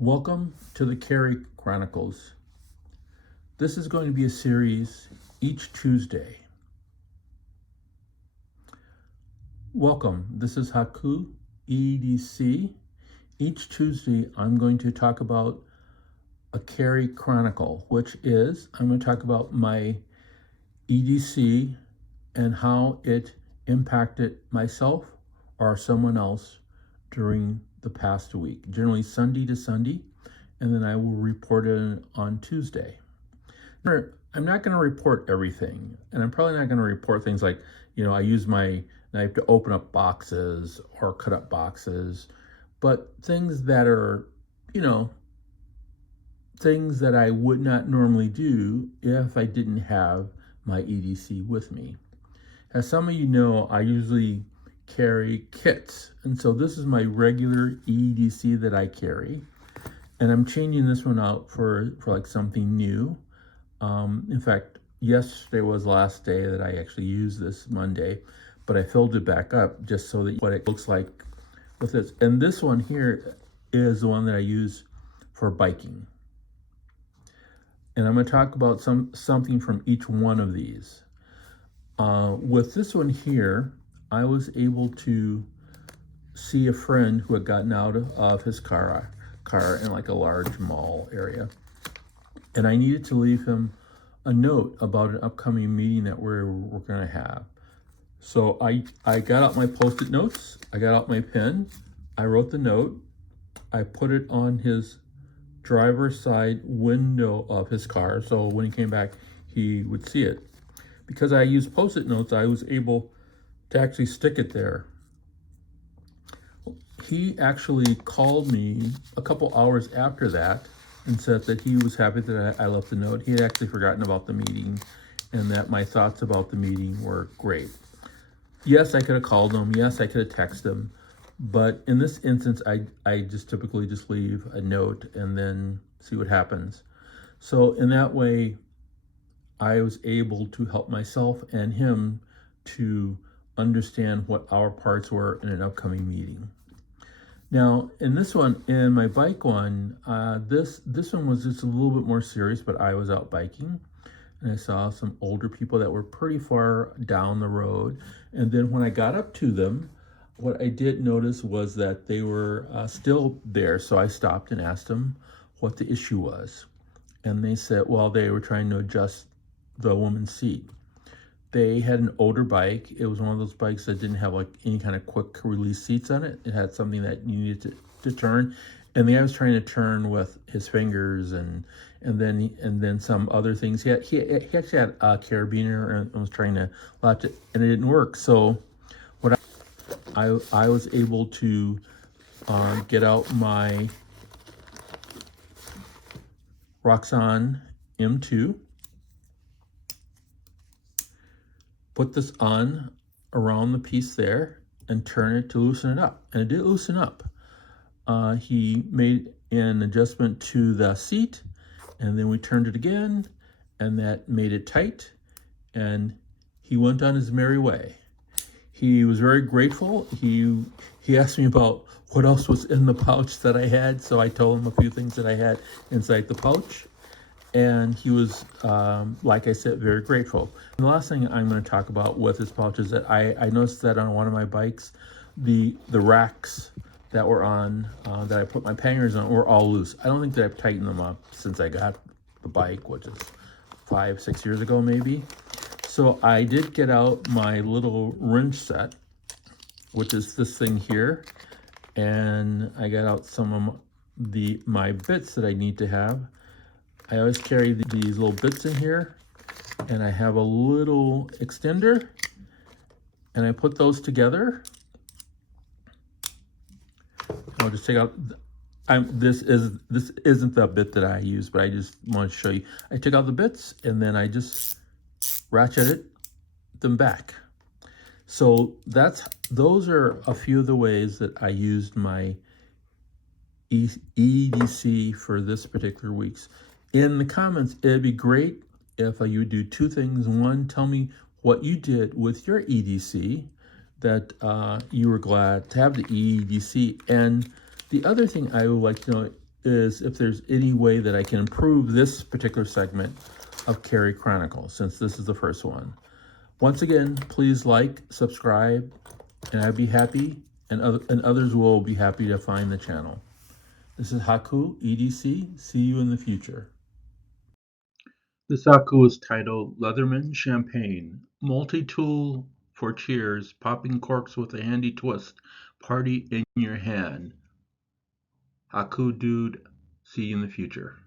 Welcome to the Chronicles. This is going to be a series each Tuesday. Welcome. This is Haku EDC. Each Tuesday, I'm going to talk about a Carry Chronicle, which is I'm going to talk about my EDC and how it impacted myself or someone else during the past week, generally Sunday to Sunday, and then I will report it on Tuesday. I'm not going to report everything, and I'm probably not going to report things like, I use my knife to open up boxes or cut up boxes, but things that are, things that I would not normally do if I didn't have my EDC with me. As some of you know, I usually carry kits, and so this is my regular EDC that I carry, and I'm changing this one out for like something new. In fact, yesterday was the last day that I actually used this, Monday, but I filled it back up just so that what it looks like with this. And this one here is the one that I use for biking. And I'm going to talk about something from each one of these. With this one here, I was able to see a friend who had gotten out of his car in like a large mall area. And I needed to leave him a note about an upcoming meeting that we're going to have. So I got out my Post-it notes, I got out my pen, I wrote the note, I put it on his driver's side window of his car, so when he came back, he would see it. Because I used Post-it notes, I was able to actually stick it there. He actually called me a couple hours after that and said that he was happy that I left the note. He had actually forgotten about the meeting and that my thoughts about the meeting were great. Yes, I could have called him. Yes, I could have texted him. But in this instance, I just typically just leave a note and then see what happens. So in that way, I was able to help myself and him to understand what our parts were in an upcoming meeting. Now, in this one, in my bike one, this one was just a little bit more serious, but I was out biking and I saw some older people that were pretty far down the road. And then when I got up to them, what I did notice was that they were still there. So I stopped and asked them what the issue was. And they said, well, they were trying to adjust the woman's seat. They had an older bike. It was one of those bikes that didn't have like any kind of quick release seats on it. It had something that you needed to turn. And the guy was trying to turn with his fingers and then some other things. He actually had a carabiner and was trying to latch it, and it didn't work. So what I was able to get out my Roxxon M2, put this on around the piece there and turn it to loosen it up. And it did loosen up. He made an adjustment to the seat, and then we turned it again, and that made it tight, and he went on his merry way. He was very grateful. He asked me about what else was in the pouch that I had, so I told him a few things that I had inside the pouch. And he was, like I said, very grateful. And the last thing I'm going to talk about with this pouch is that I noticed that on one of my bikes, the racks that were on, that I put my panniers on, were all loose. I don't think that I've tightened them up since I got the bike, which is 5-6 years ago maybe. So I did get out my little wrench set, which is this thing here. And I got out some of my bits that I need to have. I always carry these little bits in here, and I have a little extender, and I put those together. I'll just take out, this isn't the bit that I use, but I just want to show you. I took out the bits, and then I just ratcheted them back. So those are a few of the ways that I used my EDC for this particular week's. In the comments, it'd be great if you do two things. One, tell me what you did with your EDC that you were glad to have the EDC. And the other thing I would like to know is if there's any way that I can improve this particular segment of Carrie Chronicles, since this is the first one. Once again, please like, subscribe, and I'd be happy, and others will be happy to find the channel. This is Haku, EDC. See you in the future. This Haku is titled Leatherman Champagne. Multi-tool for cheers, popping corks with a handy twist. Party in your hand. Haku Dude, see you in the future.